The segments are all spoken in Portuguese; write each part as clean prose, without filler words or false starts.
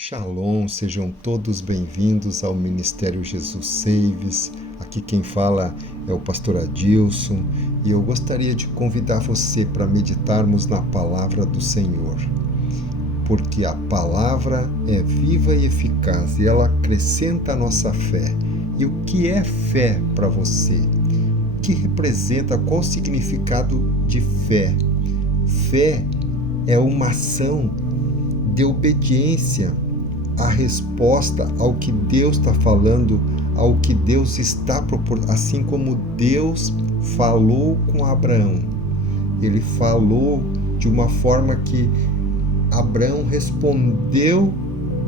Shalom, sejam todos bem-vindos ao Ministério Jesus Saves. Aqui quem fala é o pastor Adilson e eu gostaria de convidar você para meditarmos na palavra do Senhor, porque a palavra é viva e eficaz e ela acrescenta a nossa fé. E o que é fé para você? O que representa? Qual o significado de fé? Fé é uma ação de obediência à resposta ao que Deus está falando, ao que Deus está propondo, assim como Deus falou com Abraão. Ele falou de uma forma que Abraão respondeu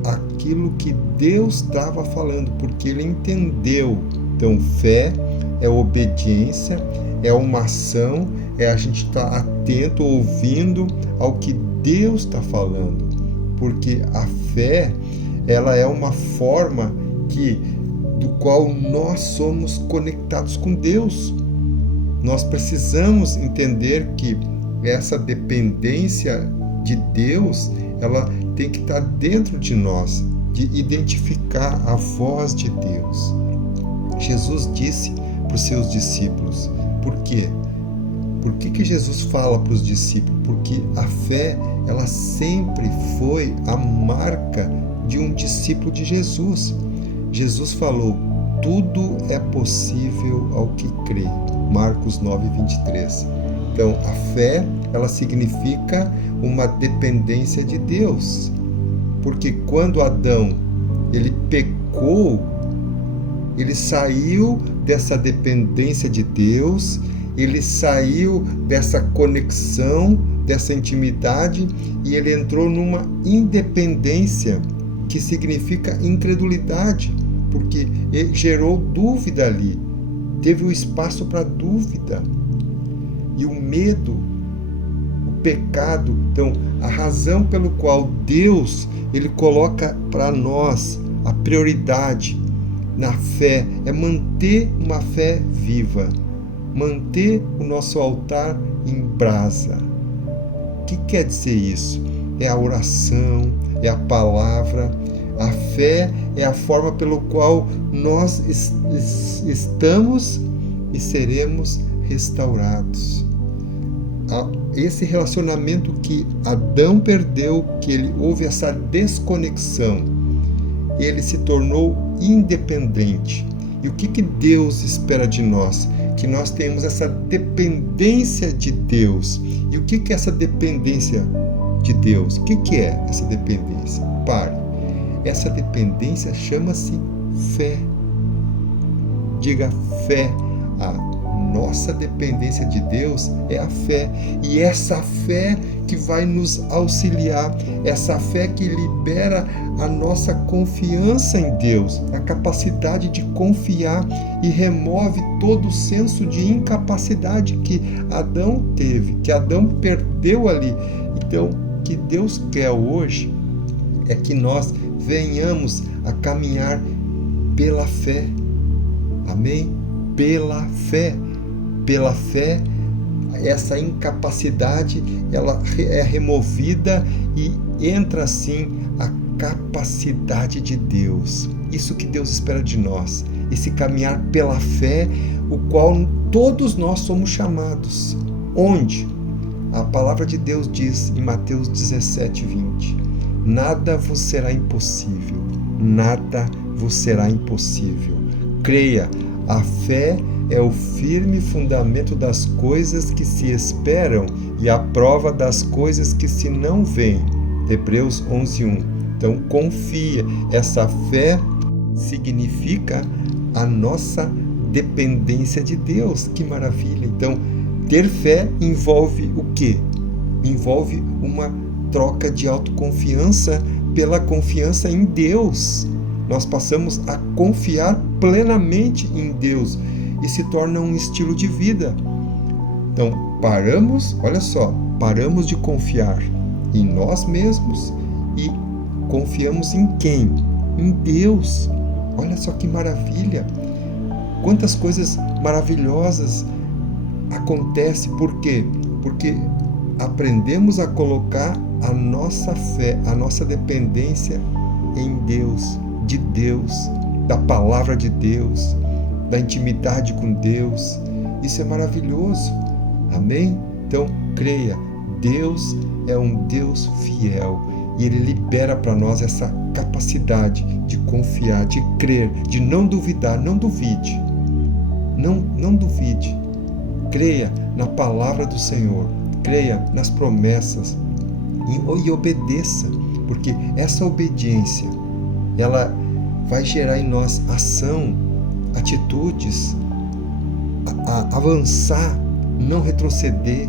aquilo que Deus estava falando, porque ele entendeu. Então, fé é obediência, é uma ação, é a gente estar atento, ouvindo ao que Deus está falando. Porque a fé, ela é uma forma do qual nós somos conectados com Deus. Nós precisamos entender que essa dependência de Deus, ela tem que estar dentro de nós, de identificar a voz de Deus. Jesus disse para os seus discípulos, por quê? Por que Jesus fala para os discípulos? Porque a fé, ela sempre foi a marca de um discípulo de Jesus. Jesus falou, tudo é possível ao que crê. Marcos 9:23. Então, a fé, ela significa uma dependência de Deus. Porque quando Adão, ele pecou, ele saiu dessa dependência de Deus, ele saiu dessa conexão, dessa intimidade e ele entrou numa independência, que significa incredulidade, porque ele gerou dúvida ali, teve o espaço para dúvida. E o medo, o pecado, então a razão pelo qual Deus ele coloca para nós a prioridade na fé é manter uma fé viva, manter o nosso altar em brasa. O que quer dizer isso? É a oração, é a palavra. A fé é a forma pelo qual nós estamos e seremos restaurados. Esse relacionamento que Adão perdeu, que houve essa desconexão, ele se tornou independente. E o que Deus espera de nós? Que nós tenhamos essa dependência de Deus. E o que é essa dependência de Deus? O que é essa dependência? Pare. Essa dependência chama-se fé. Diga fé. A nossa dependência de Deus é a fé. E essa fé que vai nos auxiliar, essa fé que libera a nossa confiança em Deus, a capacidade de confiar e remove todo o senso de incapacidade que Adão teve, que Adão perdeu ali. Então, o que Deus quer hoje é que nós venhamos a caminhar pela fé. Amém? Pela fé. Pela fé, essa incapacidade ela é removida e entra assim a capacidade de Deus. Isso que Deus espera de nós, esse caminhar pela fé, o qual todos nós somos chamados. Onde? A palavra de Deus diz em Mateus 17:20, nada vos será impossível, nada vos será impossível. Creia, a fé é o firme fundamento das coisas que se esperam e a prova das coisas que se não veem. Hebreus 11:1. Então, confia. Essa fé significa a nossa dependência de Deus. Que maravilha! Então, ter fé envolve o quê? Envolve uma troca de autoconfiança pela confiança em Deus. Nós passamos a confiar plenamente em Deus e se torna um estilo de vida. Então, paramos de confiar em nós mesmos e confiamos em quem? Em Deus. Olha só que maravilha! Quantas coisas maravilhosas acontecem. Por quê? Porque aprendemos a colocar a nossa fé, a nossa dependência em Deus, de Deus, da palavra de Deus, da intimidade com Deus. Isso é maravilhoso. Amém? Então, creia, Deus é um Deus fiel e Ele libera para nós essa capacidade de confiar, de crer, de não duvidar. Não duvide. Não duvide. Creia na palavra do Senhor, creia nas promessas e obedeça, porque essa obediência, ela vai gerar em nós ação, atitudes, avançar, não retroceder.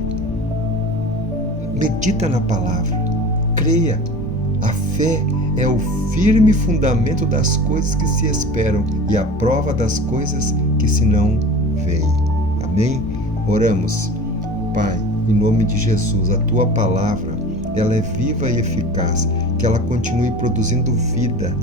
Medita na palavra, creia. A fé é o firme fundamento das coisas que se esperam e a prova das coisas que se não veem. Amém? Oramos. Pai, em nome de Jesus, a Tua palavra, ela é viva e eficaz, que ela continue produzindo vida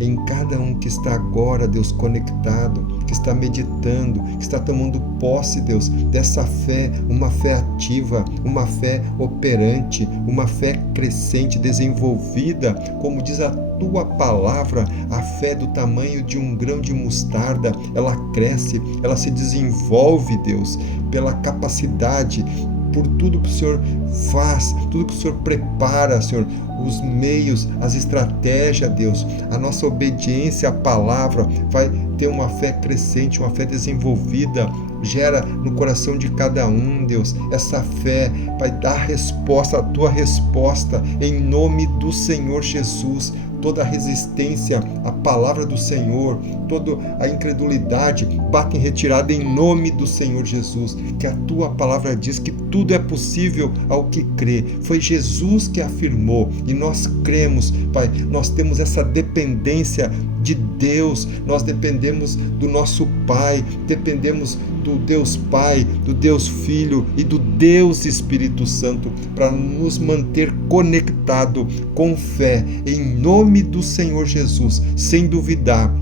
em cada um que está agora, Deus, conectado, que está meditando, que está tomando posse, Deus, dessa fé, uma fé ativa, uma fé operante, uma fé crescente, desenvolvida, como diz a Tua palavra, a fé do tamanho de um grão de mostarda, ela cresce, ela se desenvolve, Deus, pela capacidade, por tudo que o Senhor faz, tudo que o Senhor prepara, Senhor, os meios, as estratégias, Deus, a nossa obediência à palavra vai ter uma fé crescente, uma fé desenvolvida, gera no coração de cada um, Deus, essa fé vai dar resposta, a Tua resposta, em nome do Senhor Jesus. Toda a resistência à palavra do Senhor, toda a incredulidade, bate em retirada em nome do Senhor Jesus, que a Tua palavra diz que tudo é possível ao que crê. Foi Jesus que afirmou e nós cremos, Pai, nós temos essa dependência de Deus, nós dependemos do nosso Pai, dependemos do Deus Pai, do Deus Filho e do Deus Espírito Santo para nos manter conectado com fé, em nome do Senhor Jesus, sem duvidar.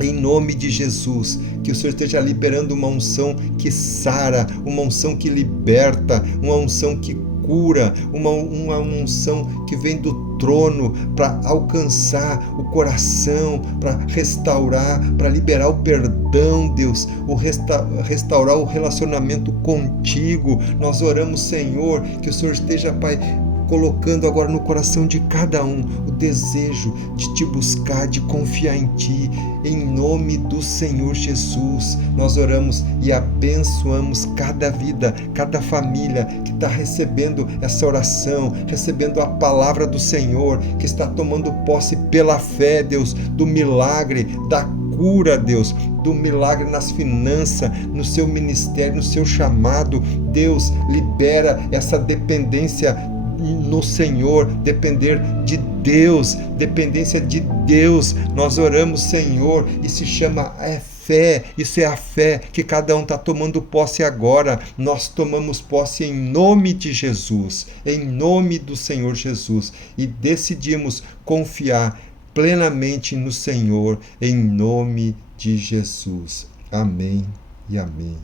Em nome de Jesus, que o Senhor esteja liberando uma unção que sara, uma unção que liberta, uma unção que cura, uma unção que vem do trono para alcançar o coração, para restaurar, para liberar o perdão, Deus, restaurar o relacionamento contigo. Nós oramos, Senhor, que o Senhor esteja, Pai, colocando agora no coração de cada um o desejo de Te buscar, de confiar em Ti, em nome do Senhor Jesus. Nós oramos e abençoamos cada vida, cada família que está recebendo essa oração, recebendo a palavra do Senhor, que está tomando posse pela fé, Deus, do milagre, da cura, Deus, do milagre nas finanças, no seu ministério, no seu chamado. Deus, libera essa dependência no Senhor, depender de Deus, dependência de Deus. Nós oramos, Senhor, e se chama fé. Isso é a fé que cada um está tomando posse agora. Nós tomamos posse em nome de Jesus, em nome do Senhor Jesus, e decidimos confiar plenamente no Senhor, em nome de Jesus. Amém e amém.